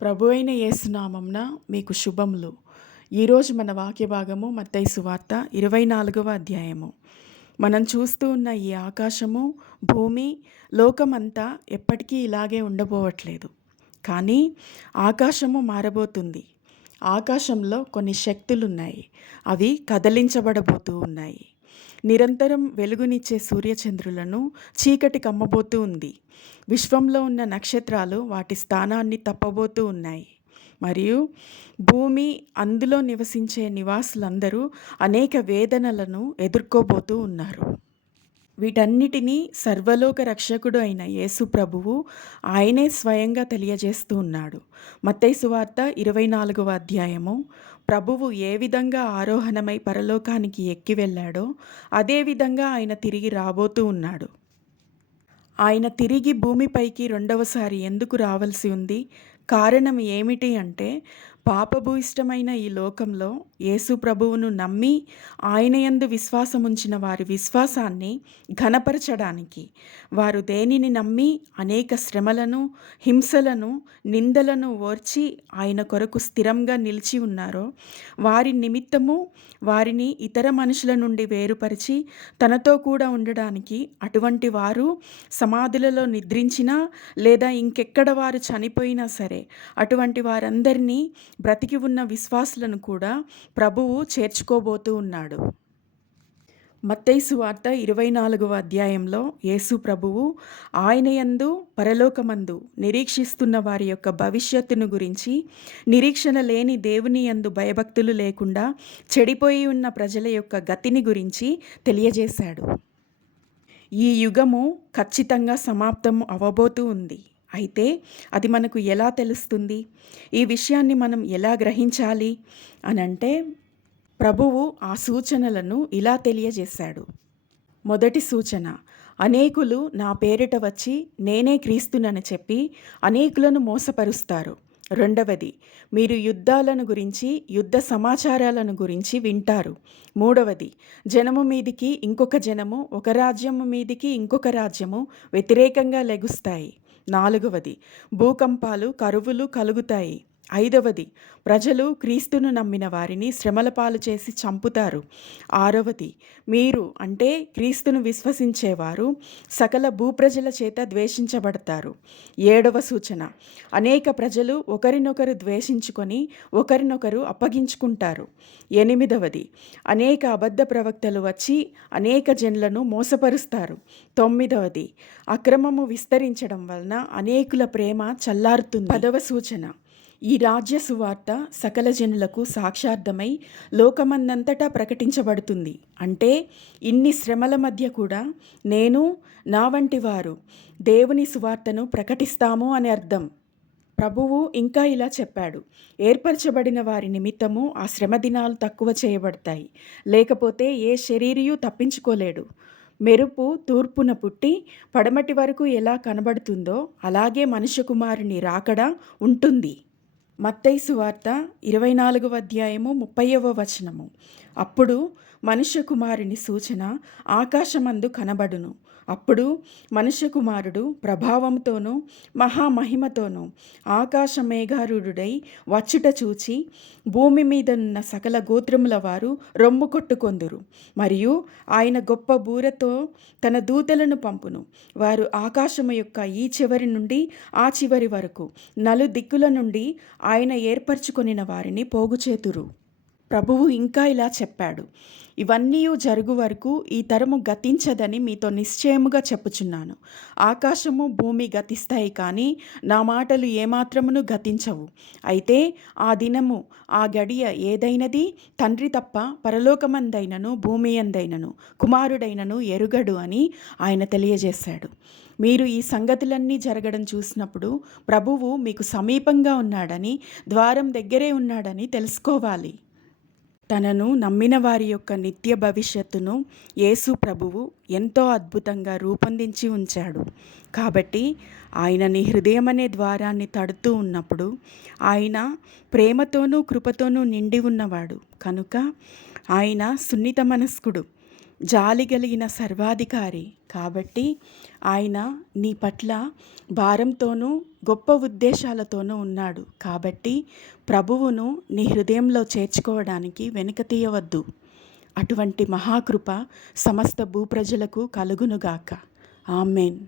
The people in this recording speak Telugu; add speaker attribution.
Speaker 1: ప్రభు అయిన యేసునామంన మీకు శుభములు. ఈరోజు మన వాక్య భాగము మత్తైసు వార్త ఇరవై నాలుగవ అధ్యాయము. మనం చూస్తూ ఉన్న ఈ ఆకాశము భూమి లోకమంతా ఎప్పటికీ ఇలాగే ఉండబోవట్లేదు. కానీ ఆకాశము మారబోతుంది. ఆకాశంలో కొన్ని శక్తులు ఉన్నాయి అవి కదలించబడబోతూ ఉన్నాయి. నిరంతరం వెలుగునిచ్చే సూర్యచంద్రులను చీకటి కమ్మబోతూ ఉంది. విశ్వంలో ఉన్న నక్షత్రాలు వాటి స్థానాన్ని తప్పబోతూ ఉన్నాయి. మరియు భూమి అందులో నివసించే నివాసులందరూ అనేక వేదనలను ఎదుర్కోబోతూ ఉన్నారు. వీటన్నిటినీ సర్వలోక రక్షకుడు అయిన యేసు ప్రభువు ఆయనే స్వయంగా తెలియజేస్తూ ఉన్నాడు. మత్తయి సువార్త ఇరవై నాలుగవ అధ్యాయము ప్రభువు ఏ విధంగా ఆరోహణమై పరలోకానికి ఎక్కి వెళ్ళాడో అదేవిధంగా ఆయన తిరిగి రాబోతూ ఉన్నాడు. ఆయన తిరిగి భూమిపైకి రెండవసారి ఎందుకు రావాల్సి ఉంది? కారణం ఏమిటి అంటే పాపభూయిష్టమైన ఈ లోకంలో యేసు ప్రభువును నమ్మి ఆయన యందు విశ్వాసముంచిన వారి విశ్వాసాన్ని ఘనపరచడానికి వారు దేనిని నమ్మి అనేక శ్రమలను హింసలను నిందలను ఓర్చి ఆయన కొరకు స్థిరంగా నిలిచి ఉన్నారో వారి నిమిత్తము వారిని ఇతర మనుషుల నుండి వేరుపరిచి తనతో కూడా ఉండడానికి అటువంటి వారు సమాధులలో నిద్రించినా లేదా ఇంకెక్కడ వారు చనిపోయినా సరే అటువంటి వారందరినీ బ్రతికి ఉన్న విశ్వాసులను కూడా ప్రభువు చేర్చుకోబోతూ ఉన్నాడు. మత్తైసు వార్త ఇరవై నాలుగవ అధ్యాయంలో యేసు ప్రభువు ఆయన యందు పరలోకమందు నిరీక్షిస్తున్న వారి యొక్క భవిష్యత్తును గురించి నిరీక్షణ లేని దేవుని యందు భయభక్తులు లేకుండా చెడిపోయి ఉన్న ప్రజల యొక్క గతిని గురించి తెలియజేశాడు. ఈ యుగము ఖచ్చితంగా సమాప్తం అవ్వబోతూ ఉంది. అయితే అది మనకు ఎలా తెలుస్తుంది? ఈ విషయాన్ని మనం ఎలా గ్రహించాలి? అని అంటే ప్రభువు ఆ సూచనలను ఇలా తెలియజేశాడు. మొదటి సూచన అనేకులు నా పేరిట వచ్చి నేనే క్రీస్తునని చెప్పి అనేకులను మోసపరుస్తారు. రెండవది మీరు యుద్ధాలను గురించి యుద్ధ సమాచారాలను గురించి వింటారు. మూడవది జనము మీదికి ఇంకొక జనము ఒక రాజ్యము మీదికి ఇంకొక రాజ్యము వ్యతిరేకంగా లెగుస్తాయి. నాలుగవది. భూకంపాలు కరువులు కలుగుతాయి. ఐదవది ప్రజలు క్రీస్తును నమ్మిన వారిని శ్రమల పాలు చేసి చంపుతారు. ఆరవది మీరు అంటే క్రీస్తును విశ్వసించేవారు సకల భూప్రజల చేత ద్వేషించబడతారు. ఏడవ సూచన అనేక ప్రజలు ఒకరినొకరు ద్వేషించుకొని ఒకరినొకరు అప్పగించుకుంటారు. ఎనిమిదవది అనేక అబద్ధ ప్రవక్తలు వచ్చి అనేక జన్లను మోసపరుస్తారు. తొమ్మిదవది అక్రమము విస్తరించడం వలన అనేకుల ప్రేమ చల్లారుతుంది. పదవ సూచన ఈ రాజ్య సువార్త సకల జనులకు సాక్షార్థమై లోకమందంతటా ప్రకటించబడుతుంది. అంటే ఇన్ని శ్రమల మధ్య కూడా నేను నా వంటి వారు దేవుని సువార్తను ప్రకటిస్తాము అని అర్థం. ప్రభువు ఇంకా ఇలా చెప్పాడు. ఏర్పరచబడిన వారి నిమిత్తము ఆ శ్రమ దినాలు తక్కువ చేయబడతాయి. లేకపోతే ఏ శరీరియు తప్పించుకోలేడు. మెరుపు తూర్పున పుట్టి పడమటి వరకు ఎలా కనబడుతుందో అలాగే మనుష్య కుమారుని రాకడ ఉంటుంది. మత్తైసు వార్త ఇరవై నాలుగవ అధ్యాయము ముప్పైవ వచనము. అప్పుడు మనుష్య కుమారుని సూచన ఆకాశమందు కనబడును. అప్పుడు మనుష్య కుమారుడు ప్రభావంతోనూ మహామహిమతోనూ ఆకాశ మేఘారుడై వచ్చుట చూచి భూమి మీదనున్న సకల గోత్రముల వారు రొమ్ము కొట్టుకొందురు. మరియు ఆయన గొప్ప బూరతో తన దూతలను పంపును. వారు ఆకాశము యొక్క ఈ చివరి నుండి ఆ చివరి వరకు నలు దిక్కుల నుండి ఆయన ఏర్పరచుకొనిన వారిని పోగుచేతురు. ప్రభువు ఇంకా ఇలా చెప్పాడు. ఇవన్నీ జరుగు వరకు ఈ తరము గతించదని మీతో నిశ్చయముగా చెప్పుచున్నాను. ఆకాశము భూమి గతిస్తాయి కానీ నా మాటలు ఏమాత్రమును గతించవు. అయితే ఆ దినము ఆ గడియ ఏదైనది తండ్రి తప్ప పరలోకమందైనను భూమి అందైనను కుమారుడైనను ఎరుగడు అని ఆయన తెలియజేశాడు. మీరు ఈ సంగతులన్నీ జరగడం చూసినప్పుడు ప్రభువు మీకు సమీపంగా ఉన్నాడని ద్వారం దగ్గరే ఉన్నాడని తెలుసుకోవాలి. తనను నమ్మిన వారి యొక్క నిత్య భవిష్యత్తును యేసు ప్రభువు ఎంతో అద్భుతంగా రూపొందించి ఉంచాడు. కాబట్టి ఆయన నీ హృదయం అనే ద్వారాన్ని తడుతూ ఉన్నప్పుడు ఆయన ప్రేమతోనూ కృపతోనూ నిండి ఉన్నవాడు. కనుక ఆయన సున్నిత మనస్కుడు. జాలి కలిగిన సర్వాధికారి కాబట్టి ఆయన నీ పట్ల భారంతోనూ గొప్ప ఉద్దేశాలతోనూ ఉన్నాడు. కాబట్టి ప్రభువును నీ హృదయంలో చేర్చుకోవడానికి వెనుక తీయవద్దు. అటువంటి మహాకృప సమస్త భూప్రజలకు కలుగునుగాక. ఆమెన్.